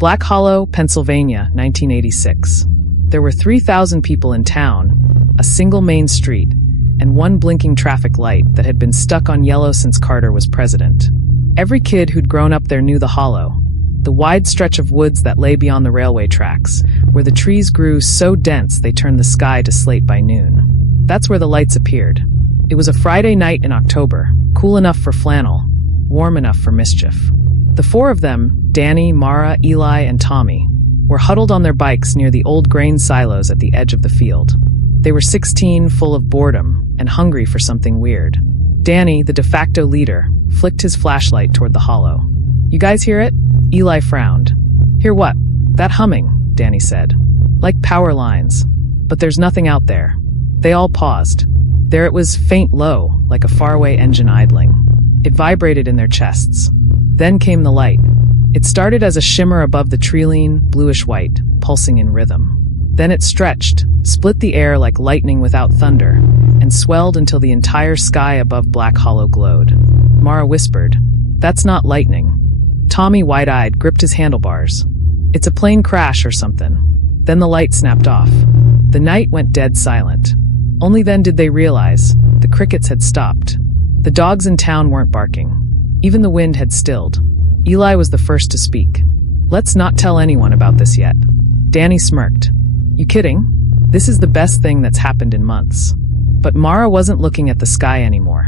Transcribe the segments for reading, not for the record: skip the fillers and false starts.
Black Hollow, Pennsylvania, 1986. There were 3,000 people in town, a single main street, and one blinking traffic light that had been stuck on yellow since Carter was president. Every kid who'd grown up there knew the Hollow, the wide stretch of woods that lay beyond the railway tracks, where the trees grew so dense they turned the sky to slate by noon. That's where the lights appeared. It was a Friday night in October, cool enough for flannel, warm enough for mischief. The four of them, Danny, Mara, Eli, and Tommy, were huddled on their bikes near the old grain silos at the edge of the field. They were 16, full of boredom, and hungry for something weird. Danny, the de facto leader, flicked his flashlight toward the Hollow. "You guys hear it?" Eli frowned. "Hear what?" "That humming," Danny said. "Like power lines. But there's nothing out there." They all paused. There it was, faint low, like a faraway engine idling. It vibrated in their chests. Then came the light. It started as a shimmer above the tree-lean, bluish-white, pulsing in rhythm. Then it stretched, split the air like lightning without thunder, and swelled until the entire sky above Black Hollow glowed. Mara whispered, "That's not lightning." Tommy, wide-eyed, gripped his handlebars. "It's a plane crash or something." Then the light snapped off. The night went dead silent. Only then did they realize the crickets had stopped. The dogs in town weren't barking. Even the wind had stilled. Eli was the first to speak. "Let's not tell anyone about this yet." Danny smirked. "You kidding? This is the best thing that's happened in months." But Mara wasn't looking at the sky anymore.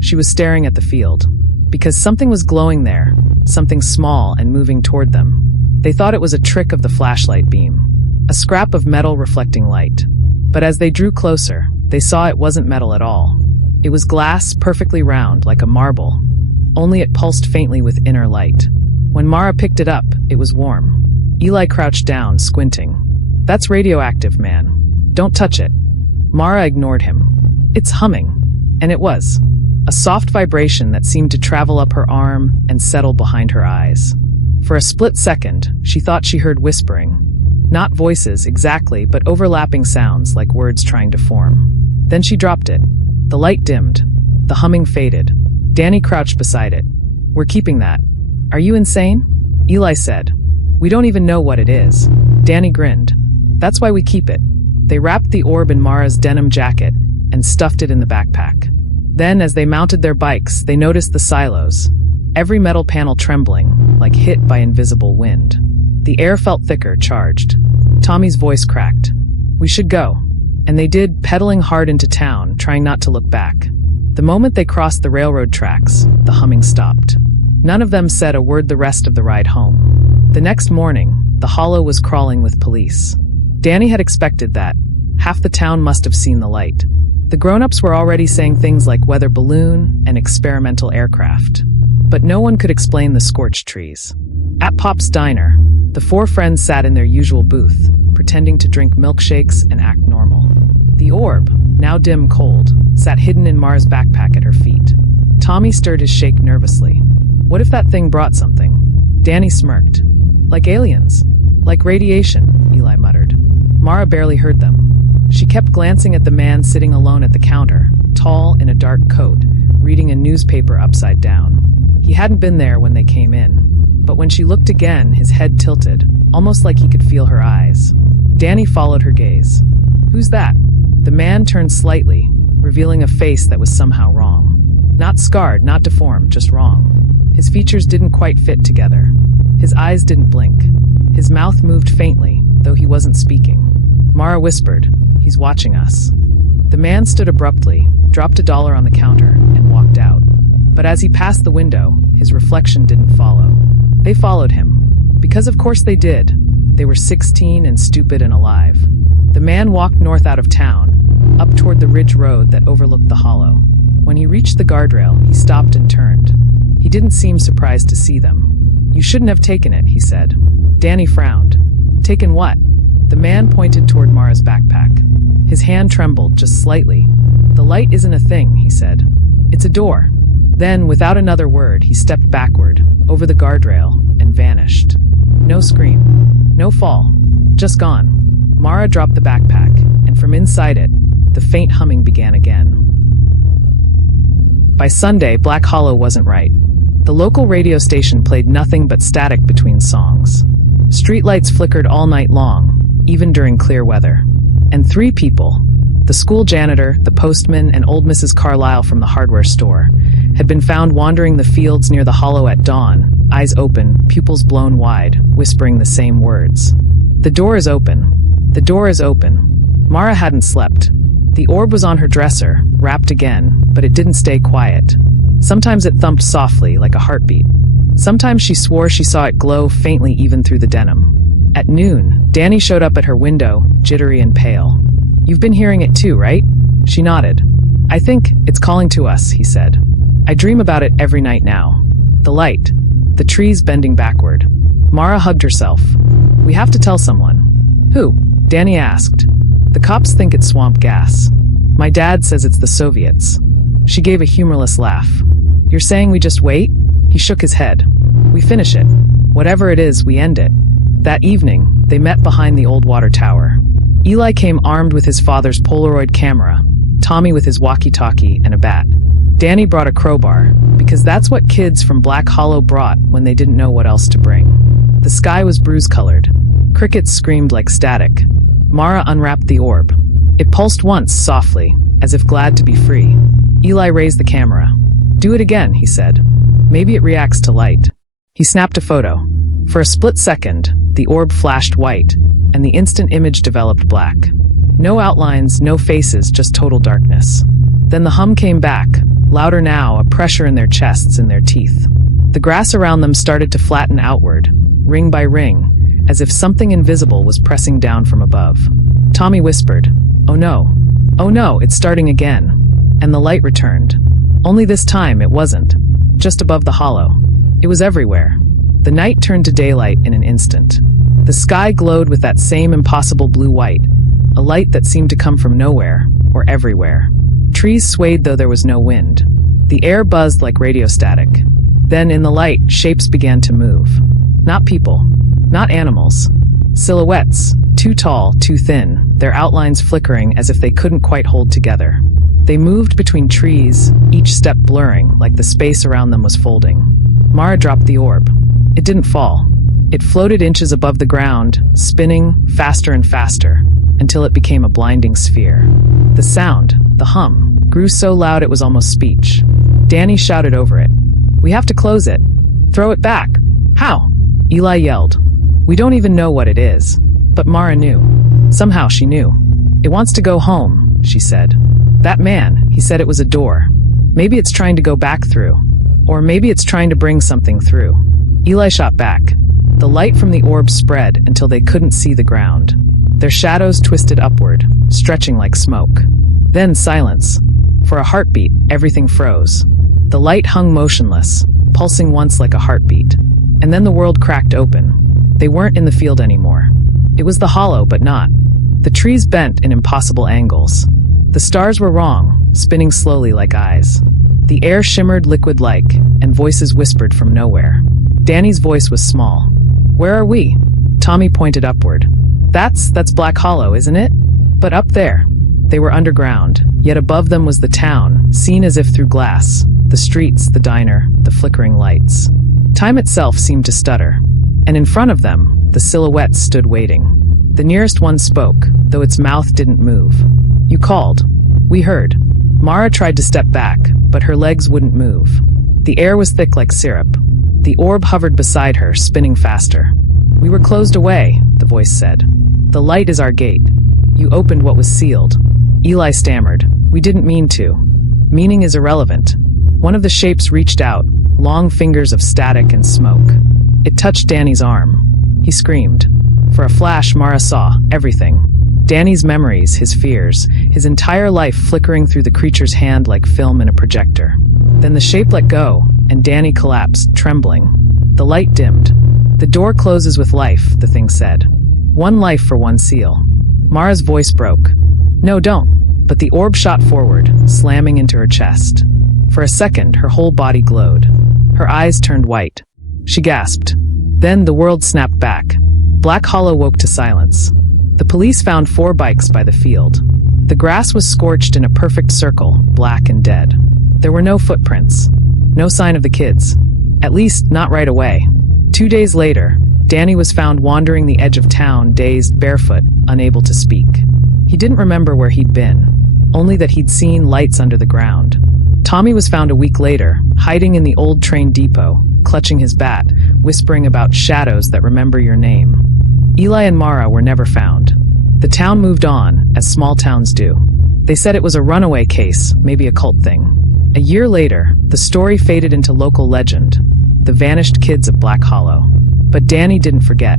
She was staring at the field. Because something was glowing there, something small and moving toward them. They thought it was a trick of the flashlight beam, a scrap of metal reflecting light. But as they drew closer, they saw it wasn't metal at all. It was glass, perfectly round, like a marble. Only it pulsed faintly with inner light. When Mara picked it up, it was warm. Eli crouched down, squinting. "That's radioactive, man. Don't touch it." Mara ignored him. "It's humming." And it was. A soft vibration that seemed to travel up her arm and settle behind her eyes. For a split second, she thought she heard whispering. Not voices exactly, but overlapping sounds like words trying to form. Then she dropped it. The light dimmed. The humming faded. Danny crouched beside it. "We're keeping that." "Are you insane?" Eli said. "We don't even know what it is." Danny grinned. "That's why we keep it." They wrapped the orb in Mara's denim jacket and stuffed it in the backpack. Then, as they mounted their bikes, they noticed the silos, every metal panel trembling, like hit by invisible wind. The air felt thicker, charged. Tommy's voice cracked. "We should go." And they did, pedaling hard into town, trying not to look back. The moment they crossed the railroad tracks, the humming stopped. None of them said a word the rest of the ride home. The next morning, the Hollow was crawling with police. Danny had expected that. Half the town must have seen the light. The grown-ups were already saying things like weather balloon and experimental aircraft. But no one could explain the scorched trees. At Pop's Diner, the four friends sat in their usual booth, pretending to drink milkshakes and act normal. The orb, now dim cold, sat hidden in Mara's backpack at her feet. Tommy stirred his shake nervously. What if that thing brought something? Danny smirked. "Like aliens. Like radiation," Eli muttered. Mara barely heard them. She kept glancing at the man sitting alone at the counter, tall in a dark coat, reading a newspaper upside down. He hadn't been there when they came in. But when she looked again, his head tilted, almost like he could feel her eyes. Danny followed her gaze. "Who's that?" The man turned slightly, revealing a face that was somehow wrong. Not scarred, not deformed, just wrong. His features didn't quite fit together. His eyes didn't blink. His mouth moved faintly, though he wasn't speaking. Mara whispered, "He's watching us." The man stood abruptly, dropped $1 on the counter, and walked out. But as he passed the window, his reflection didn't follow. They followed him. Because of course they did. They were 16 and stupid and alive. The man walked north out of town, up toward the ridge road that overlooked the Hollow. When he reached the guardrail, he stopped and turned. He didn't seem surprised to see them. "You shouldn't have taken it," he said. Danny frowned. "Taken what?" The man pointed toward Mara's backpack. His hand trembled just slightly. "The light isn't a thing," he said. "It's a door." Then, without another word, he stepped backward, over the guardrail, and vanished. No scream. No fall. Just gone. Mara dropped the backpack, and from inside it, the faint humming began again. By Sunday, Black Hollow wasn't right. The local radio station played nothing but static between songs. Streetlights flickered all night long, even during clear weather. And 3 people, the school janitor, the postman, and old Mrs. Carlyle from the hardware store, had been found wandering the fields near the hollow at dawn, eyes open, pupils blown wide, whispering the same words. "The door is open. The door is open." Mara hadn't slept. The orb was on her dresser, wrapped again, but it didn't stay quiet. Sometimes it thumped softly, like a heartbeat. Sometimes she swore she saw it glow faintly even through the denim. At noon, Danny showed up at her window, jittery and pale. "You've been hearing it too, right?" She nodded. "I think it's calling to us," he said. "I dream about it every night now. The light. The trees bending backward." Mara hugged herself. "We have to tell someone." "Who?" Danny asked. "The cops think it's swamp gas. My dad says it's the Soviets." She gave a humorless laugh. "You're saying we just wait?" He shook his head. "We finish it. Whatever it is, we end it." That evening, they met behind the old water tower. Eli came armed with his father's Polaroid camera, Tommy with his walkie-talkie and a bat. Danny brought a crowbar, because that's what kids from Black Hollow brought when they didn't know what else to bring. The sky was bruise-colored. Crickets screamed like static. Mara unwrapped the orb. It pulsed once, softly, as if glad to be free. Eli raised the camera. "Do it again," he said. "Maybe it reacts to light." He snapped a photo. For a split second, the orb flashed white, and the instant image developed black. No outlines, no faces, just total darkness. Then the hum came back, louder now, a pressure in their chests, in their teeth. The grass around them started to flatten outward, ring by ring, as if something invisible was pressing down from above. Tommy whispered, "Oh no. Oh no, it's starting again." And the light returned. Only this time it wasn't just above the hollow. It was everywhere. The night turned to daylight in an instant. The sky glowed with that same impossible blue-white, a light that seemed to come from nowhere, or everywhere. Trees swayed though there was no wind. The air buzzed like radio static. Then, in the light, shapes began to move. Not people. Not animals. Silhouettes, too tall, too thin, their outlines flickering as if they couldn't quite hold together. They moved between trees, each step blurring, like the space around them was folding. Mara dropped the orb. It didn't fall. It floated inches above the ground, spinning faster and faster, until it became a blinding sphere. The sound, the hum, grew so loud it was almost speech. Danny shouted over it. "We have to close it. Throw it back." "How?" Eli yelled. "We don't even know what it is." But Mara knew. Somehow she knew. "It wants to go home," she said. "That man, he said it was a door. Maybe it's trying to go back through. Or maybe it's trying to bring something through." Eli shot back. The light from the orb spread until they couldn't see the ground. Their shadows twisted upward, stretching like smoke. Then silence. For a heartbeat, everything froze. The light hung motionless, pulsing once like a heartbeat. And then the world cracked open. They weren't in the field anymore. It was the hollow, but not. The trees bent in impossible angles. The stars were wrong, spinning slowly like eyes. The air shimmered liquid-like, and voices whispered from nowhere. Danny's voice was small. "Where are we?" Tommy pointed upward. That's Black Hollow, isn't it?" But up there. They were underground, yet above them was the town, seen as if through glass. The streets, the diner, the flickering lights. Time itself seemed to stutter. And in front of them, the silhouettes stood waiting. The nearest one spoke, though its mouth didn't move. "You called. We heard." Mara tried to step back, but her legs wouldn't move. The air was thick like syrup. The orb hovered beside her, spinning faster. "We were closed away," the voice said. "The light is our gate. You opened what was sealed." Eli stammered. "We didn't mean to." Meaning is irrelevant. One of the shapes reached out, long fingers of static and smoke. It touched Danny's arm. He screamed. For a flash, Mara saw everything. Danny's memories, his fears, his entire life flickering through the creature's hand like film in a projector. Then the shape let go, and Danny collapsed, trembling. The light dimmed. "The door closes with life," the thing said. "One life for one seal." Mara's voice broke. "No, don't." But the orb shot forward, slamming into her chest. For a second, her whole body glowed. Her eyes turned white. She gasped. Then the world snapped back. Black Hollow woke to silence. The police found 4 bikes by the field. The grass was scorched in a perfect circle, black and dead. There were no footprints. No sign of the kids. At least, not right away. 2 days later, Danny was found wandering the edge of town, dazed, barefoot, unable to speak. He didn't remember where he'd been, only that he'd seen lights under the ground. Tommy was found a week later, hiding in the old train depot, clutching his bat, whispering about shadows that remember your name. Eli and Mara were never found. The town moved on, as small towns do. They said it was a runaway case, maybe a cult thing. A year later, the story faded into local legend, the vanished kids of Black Hollow. But Danny didn't forget.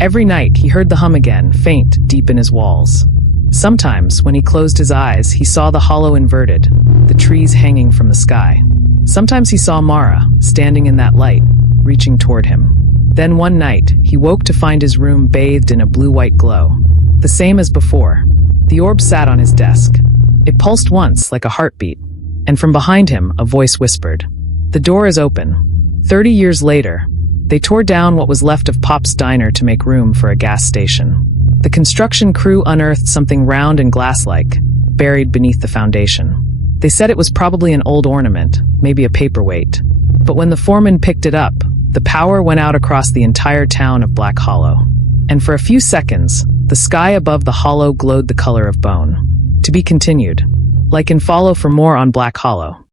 Every night, he heard the hum again, faint, deep in his walls. Sometimes, when he closed his eyes, he saw the hollow inverted, the trees hanging from the sky. Sometimes he saw Mara, standing in that light, reaching toward him. Then one night, he woke to find his room bathed in a blue-white glow. The same as before. The orb sat on his desk. It pulsed once, like a heartbeat. And from behind him, a voice whispered, "The door is open." 30 years later, they tore down what was left of Pop's Diner to make room for a gas station. The construction crew unearthed something round and glass-like, buried beneath the foundation. They said it was probably an old ornament, maybe a paperweight. But when the foreman picked it up, the power went out across the entire town of Black Hollow. And for a few seconds, the sky above the hollow glowed the color of bone. To be continued. Like and follow for more on Black Hollow.